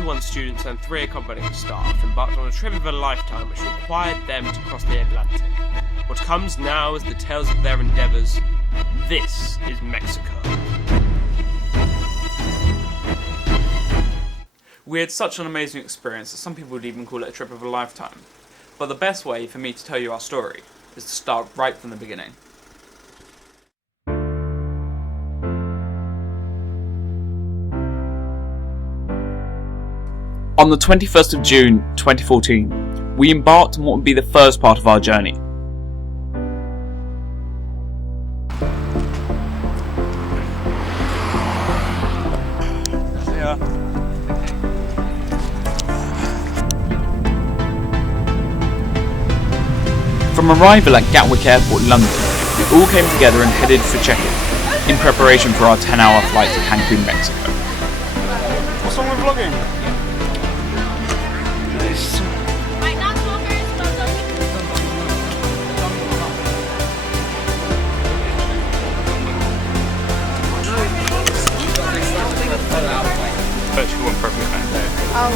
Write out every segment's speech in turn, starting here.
21 students and 3 accompanying staff embarked on a trip of a lifetime which required them to cross the Atlantic. What comes now is the tales of their endeavours. This is Mexico. We had such an amazing experience that some people would even call it a trip of a lifetime. But the best way for me to tell you our story is to start right from the beginning. On the 21st of June 2014, we embarked on what would be the first part of our journey. From arrival at Gatwick Airport, London, we all came together and headed for check-in, in preparation for our 10-hour flight to Cancun, Mexico. What's wrong with vlogging? Virtual and perfect man. Oh,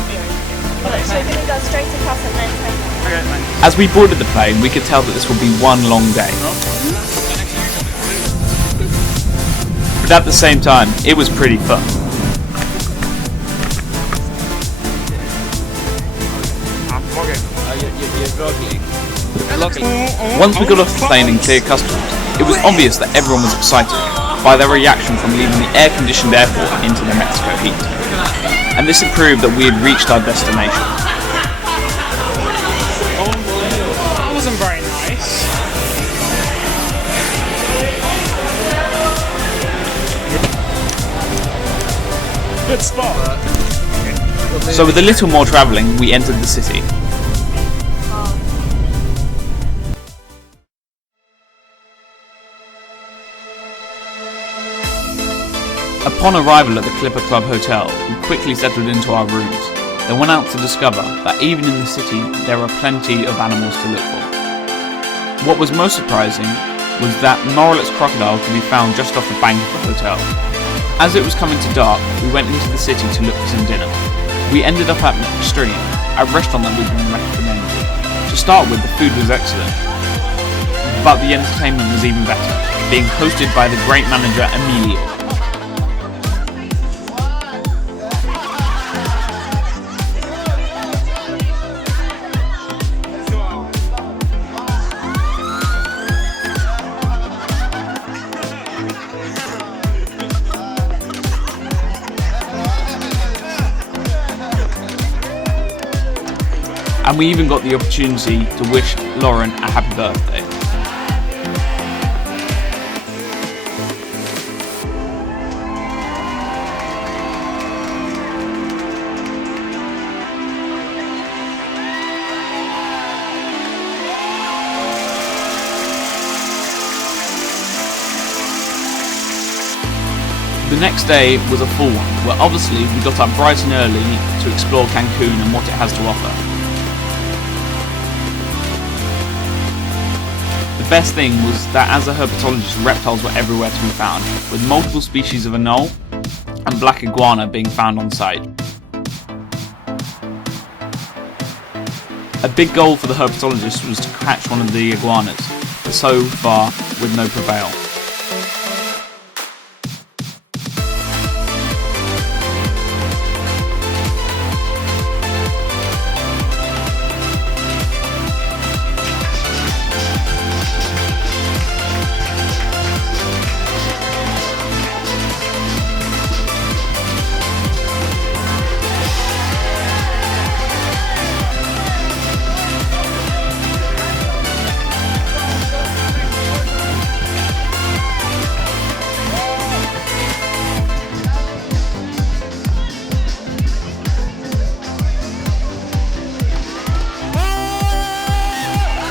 so we're going to go straight across and then take off. Okay, thanks. As we boarded the plane, we could tell that this would be one long day. But at the same time, it was pretty fun. I'm vlogging. Once we got off the plane and cleared customs, it was obvious that everyone was excited by their reaction from leaving the air-conditioned airport into the Mexico heat. And this had proved that we had reached our destination. That wasn't very nice. Good spot. So with a little more travelling, we entered the city. Upon arrival at the Clipper Club Hotel, we quickly settled into our rooms, then went out to discover that even in the city there are plenty of animals to look for. What was most surprising was that Norwich crocodile could be found just off the bank of the hotel. As it was coming to dark, we went into the city to look for some dinner. We ended up at Extreme, a restaurant that we'd been recommended. To start with, the food was excellent, but the entertainment was even better, being hosted by the great manager MacLeod. And we even got the opportunity to wish Lauren a happy birthday. The next day was a full one, where obviously we got up bright and early to explore Cancun and what it has to offer. The best thing was that as a herpetologist, reptiles were everywhere to be found, with multiple species of anole and black iguana being found on site. A big goal for the herpetologist was to catch one of the iguanas, but so far with no prevail.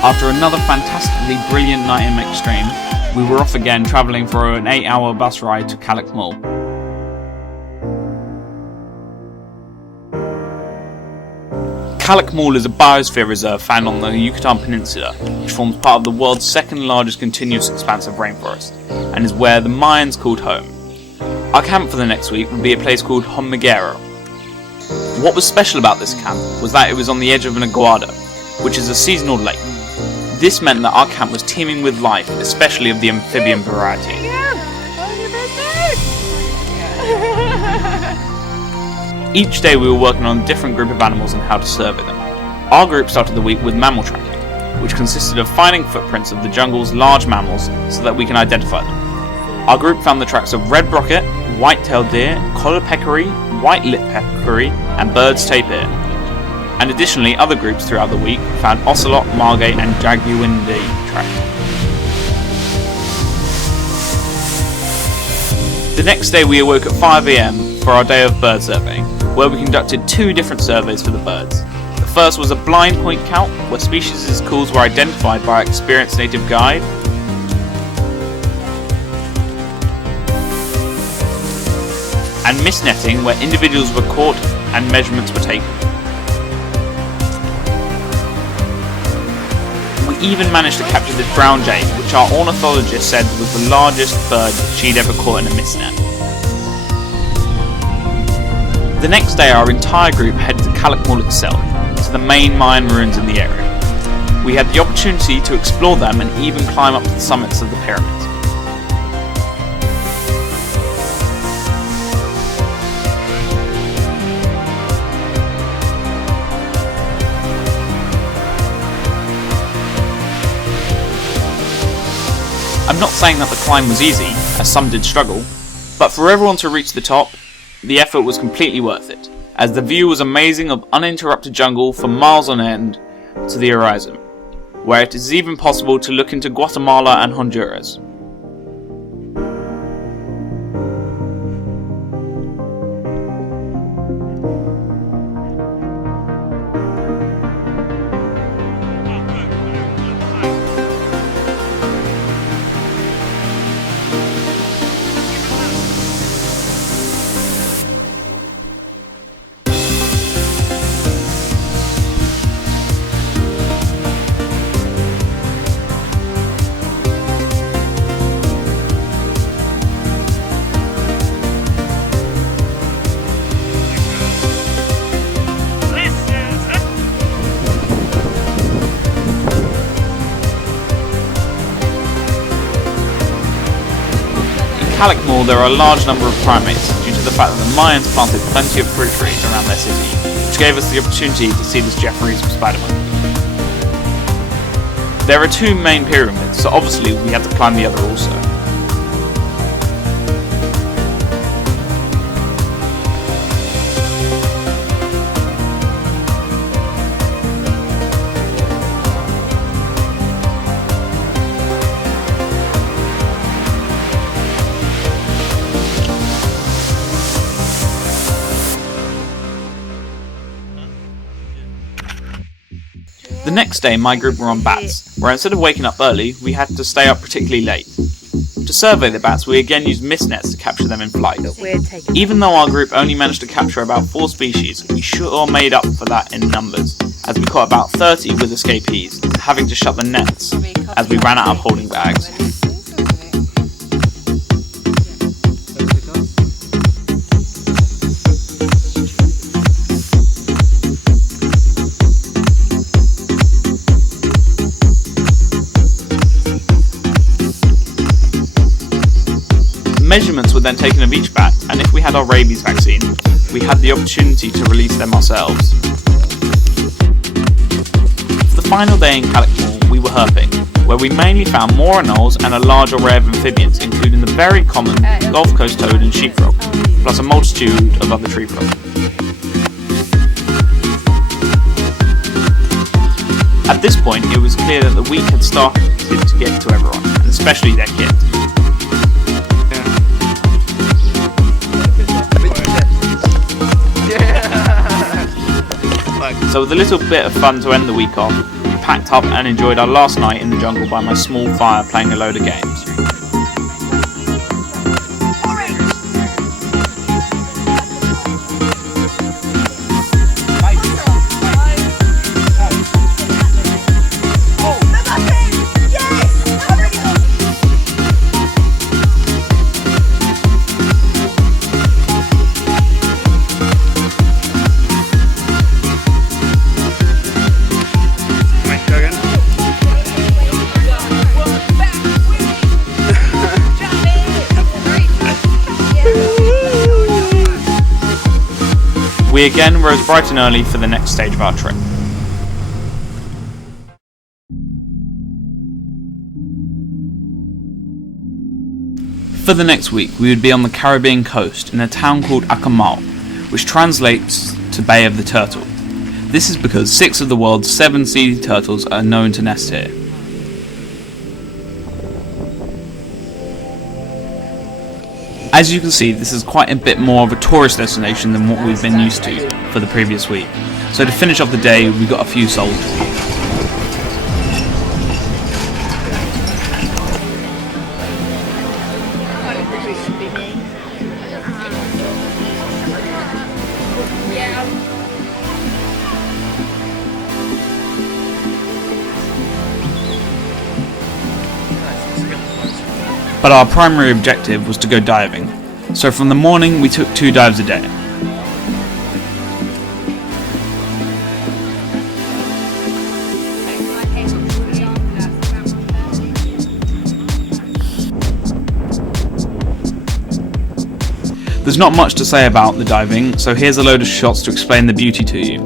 After another fantastically brilliant night in Extreme, we were off again travelling for an 8-hour bus ride to Calakmul. Calakmul is a biosphere reserve found on the Yucatan Peninsula, which forms part of the world's second largest continuous expanse of rainforest, and is where the Mayans called home. Our camp for the next week would be a place called Hormiguero. What was special about this camp was that it was on the edge of an aguada, which is a seasonal lake. This meant that our camp was teeming with life, especially of the amphibian variety. Each day we were working on a different group of animals and how to survey them. Our group started the week with mammal tracking, which consisted of finding footprints of the jungle's large mammals so that we can identify them. Our group found the tracks of red brocket, white-tailed deer, collared peccary, white-lipped peccary, and bird's tapir. And additionally, other groups throughout the week found ocelot, margay, and jaguindi tracks. The next day we awoke at 5 AM for our day of bird surveying, where we conducted 2 different surveys for the birds. The first was a blind point count, where species' calls were identified by our experienced native guide. And mist netting, where individuals were caught and measurements were taken. We even managed to capture this brown jay, which our ornithologist said was the largest bird she'd ever caught in a mist net. The next day our entire group headed to Calakmul itself, to the main Mayan ruins in the area. We had the opportunity to explore them and even climb up to the summits of the pyramids. I'm not saying that the climb was easy, as some did struggle, but for everyone to reach the top, the effort was completely worth it, as the view was amazing of uninterrupted jungle for miles on end to the horizon, where it is even possible to look into Guatemala and Honduras. Calakmul there are a large number of primates due to the fact that the Mayans planted plenty of fruit trees around their city, which gave us the opportunity to see this Jeffries spider monkey. There are 2 main pyramids, so obviously we had to climb the other also. The next day my group were on bats, where instead of waking up early, we had to stay up particularly late. To survey the bats, we again used mist nets to capture them in flight. Even though our group only managed to capture about 4 species, we sure made up for that in numbers, as we caught about 30 with escapees, having to shut the nets as we ran out of holding bags. Measurements were then taken of each bat, and if we had our rabies vaccine, we had the opportunity to release them ourselves. For the final day in Calakmul, we were herping, where we mainly found more anoles and a large array of amphibians, including the very common Gulf Coast toad and sheepfrog, plus a multitude of other tree frogs. At this point, it was clear that the week had started to get to everyone, and especially their kids. So with a little bit of fun to end the week off, we packed up and enjoyed our last night in the jungle by my small fire playing a load of games. We again rose bright and early for the next stage of our trip. For the next week, we would be on the Caribbean coast in a town called Akumal, which translates to Bay of the Turtle. This is because 6 of the world's 7 sea turtles are known to nest here. As you can see, this is quite a bit more of a tourist destination than what we've been used to for the previous week. So to finish off the day, we got a few sold to. But our primary objective was to go diving, so from the morning we took 2 dives a day. There's not much to say about the diving, so here's a load of shots to explain the beauty to you.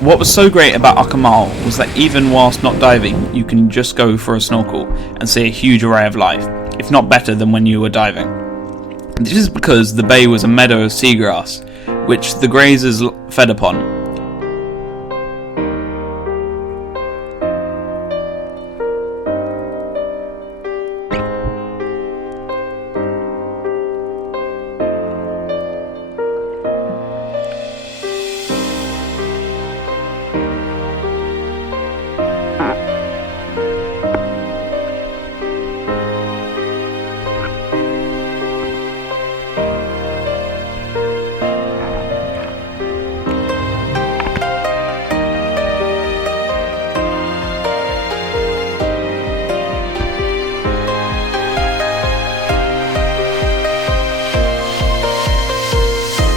What was so great about Akumal was that even whilst not diving, you can just go for a snorkel and see a huge array of life, if not better than when you were diving. This is because the bay was a meadow of seagrass, which the grazers fed upon.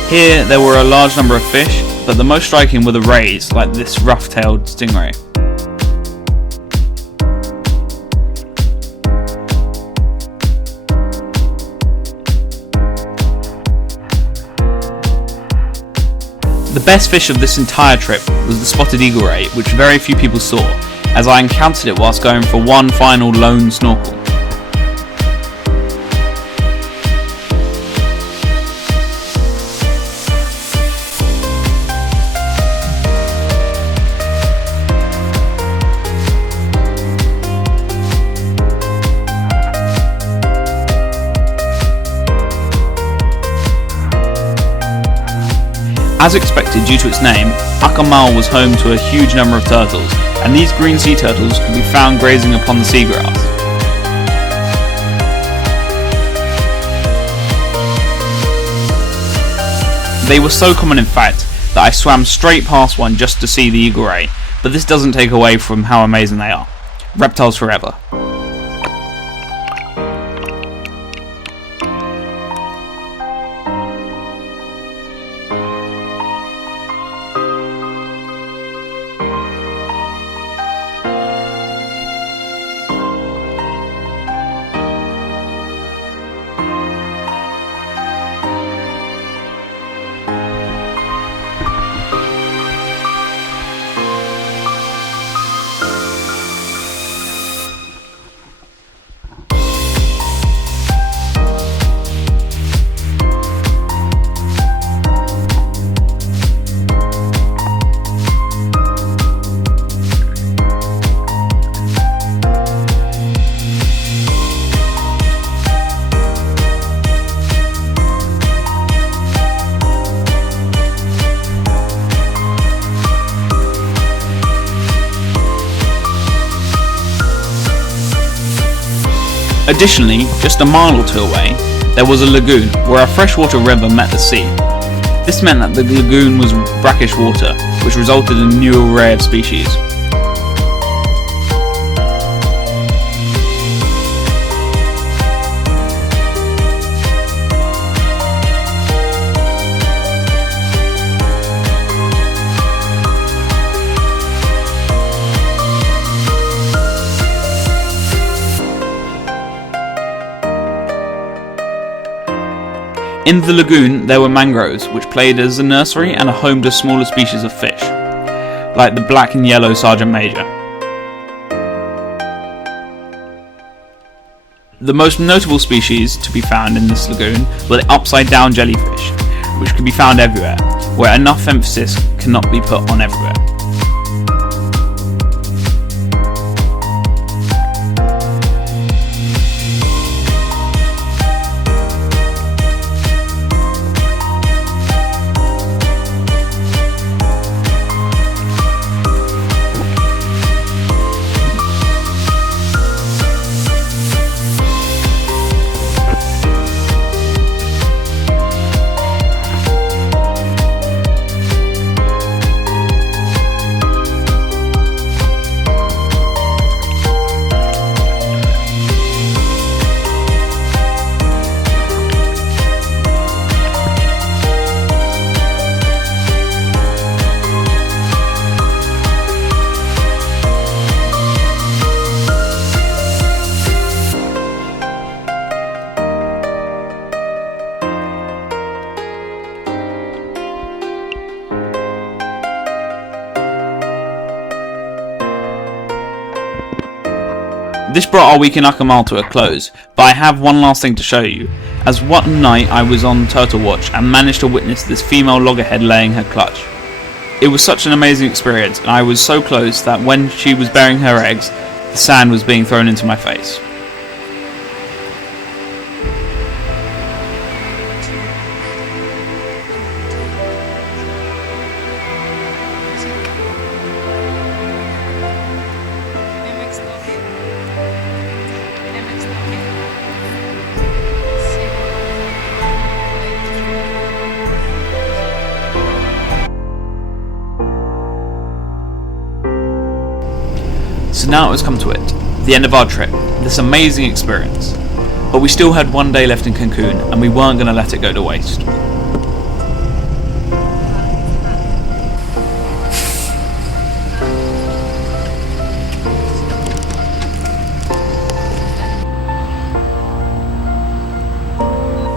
Here there were a large number of fish, but the most striking were the rays, like this rough-tailed stingray. The best fish of this entire trip was the spotted eagle ray, which very few people saw, as I encountered it whilst going for one final lone snorkel. As expected due to its name, Akumal was home to a huge number of turtles, and these green sea turtles could be found grazing upon the seagrass. They were so common in fact that I swam straight past one just to see the eagle ray, but this doesn't take away from how amazing they are. Reptiles forever. Additionally, just a mile or two away, there was a lagoon where a freshwater river met the sea. This meant that the lagoon was brackish water, which resulted in a new array of species. In the lagoon there were mangroves, which played as a nursery and a home to smaller species of fish, like the black and yellow Sergeant Major. The most notable species to be found in this lagoon were the upside-down jellyfish, which can be found everywhere, where enough emphasis cannot be put on everywhere. This brought our week in Akumal to a close, but I have one last thing to show you, as one night I was on turtle watch and managed to witness this female loggerhead laying her clutch. It was such an amazing experience, and I was so close that when she was bearing her eggs, the sand was being thrown into my face. So now it has come to it, the end of our trip, this amazing experience. But we still had one day left in Cancun, and we weren't going to let it go to waste.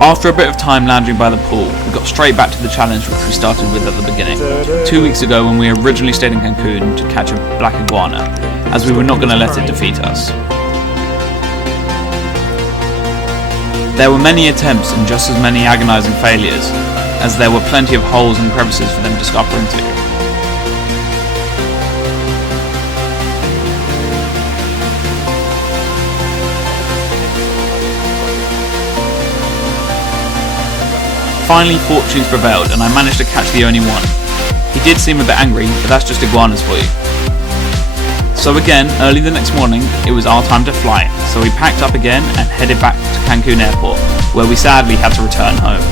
After a bit of time lounging by the pool, we got straight back to the challenge which we started with at the beginning. 2 weeks ago when we originally stayed in Cancun to catch a black iguana, as we were not going to let it defeat us. There were many attempts and just as many agonising failures, as there were plenty of holes and crevices for them to scupper into. Finally, fortunes prevailed and I managed to catch the only one. He did seem a bit angry, but that's just iguanas for you. So again, early the next morning, it was our time to fly, so we packed up again and headed back to Cancun airport, where we sadly had to return home.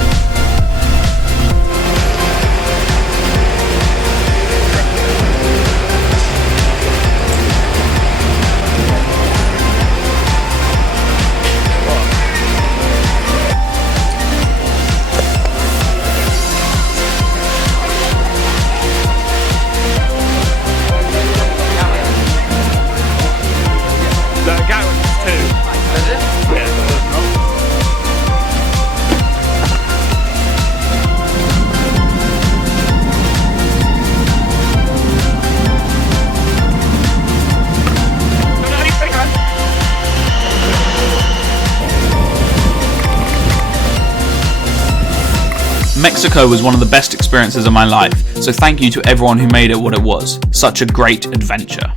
Mexico was one of the best experiences of my life, so thank you to everyone who made it what it was. Such a great adventure.